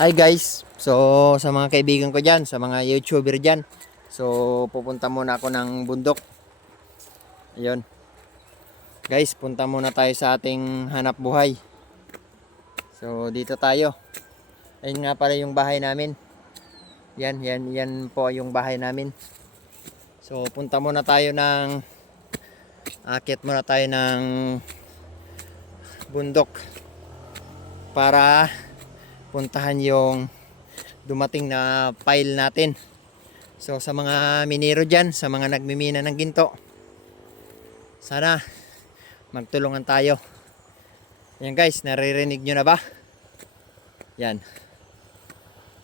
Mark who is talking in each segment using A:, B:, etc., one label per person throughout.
A: Hi guys. So sa mga kaibigan ko diyan, sa mga YouTuber diyan. So pupunta muna ako ng bundok. Ayun. Guys, punta muna tayo sa ating hanap buhay. So dito tayo. Ayun nga pala yung bahay namin. Yan, yan, yan po yung bahay namin. So punta muna tayo ng akit muna tayo ng bundok para puntahan yung dumating na file natin. So sa mga minero dyan, sa mga nagmimina ng ginto, sana magtulungan tayo. Yan guys, naririnig nyo na ba? Yan.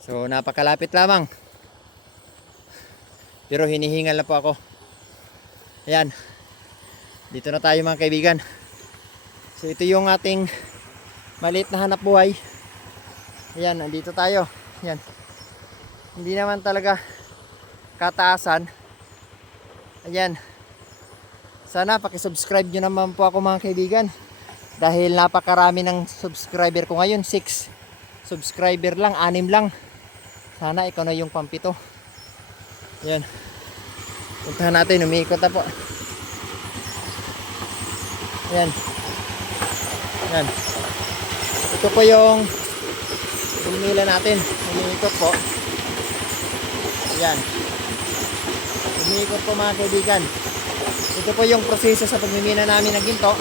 A: So napakalapit lamang. Pero hinihingal na po ako. Ayan. Dito na tayo mga kaibigan. So ito yung ating maliit na hanap buhay. Ayan, nandito tayo. Ayan. Hindi naman talaga kataasan. Ayan. Sana pakisubscribe nyo naman po ako mga kaibigan. Dahil napakarami ng subscriber ko ngayon. 6 subscriber lang, 6 lang. Sana ikaw na yung pampito. Ayan. Puntahan natin, umiikot na po. Ayan. Ayan. Ito po yung Pumila natin. Umiikot po. Ayan. Umiikot po mga kaibigan. Ito po yung proseso sa pagmimina namin ng ginto.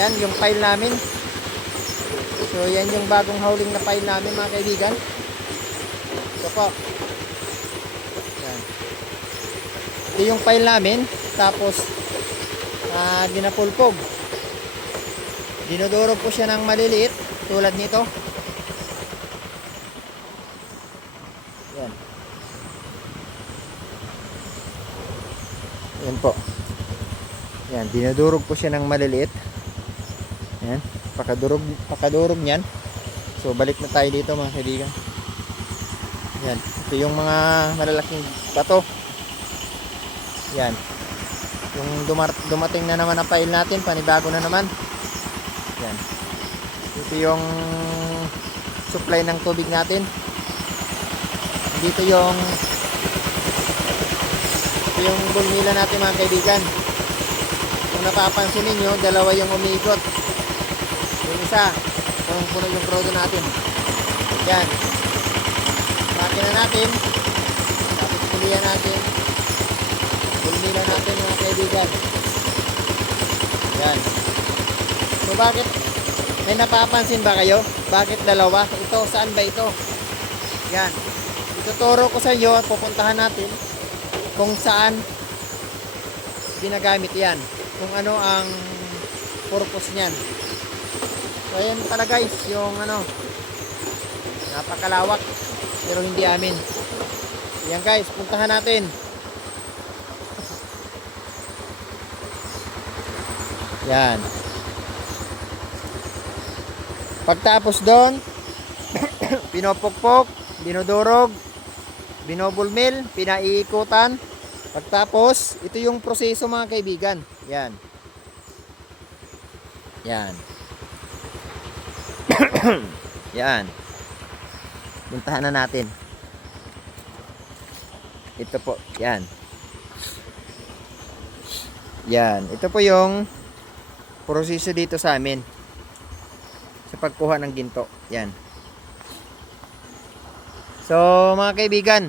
A: Yan, yung file namin. So, yan yung bagong hauling na file namin mga kaibigan. Ito po. Yan. Ito yung file namin. Tapos, ah, ginapulpog. Dinudurog po siya ng maliliit. Tulad nito. Yan. Yan po. Yan, dinudurog po siya ng maliliit. Yan, pakadurog, pakadurog niyan. So, balik na tayo dito mga kaibigan. Yan, ito yung mga malalaking bato. Yan. Yung dumating na naman ang file natin, panibago na naman. Yan. Ito yung supply ng tubig natin dito yung ito yung bulmila natin mga kaibigan. Kung napapansin ninyo dalawa yung umiikot. Yung isa punong puno yung prodo natin. Yan. Makina natin. Tapos pulihan natin. Bulmila natin mga kaibigan. Yan. So bakit? May napapansin ba kayo? Bakit dalawa? Ito saan ba ito? Yan. Tuturo ko sa iyo at pupuntahan natin kung saan ginagamit yan. Kung ano ang purpose niyan. So ayan pala guys, yung ano napakalawak pero hindi amin. Yan guys, puntahan natin. Yan. Pagtapos doon, pinopokpok, dinudurog, binobulmil, pinaiikutan. Pagtapos, ito yung proseso mga kaibigan. Yan. Yan. Yan. Puntahan na natin. Ito po, yan. Yan. Ito po yung proseso dito sa amin. Sa pagkuha ng ginto. Yan. So, mga kaibigan,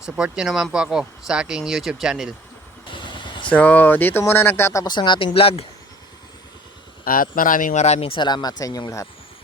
A: support nyo naman po ako sa aking YouTube channel. So, dito muna nagtatapos ang ating vlog. At maraming maraming salamat sa inyong lahat.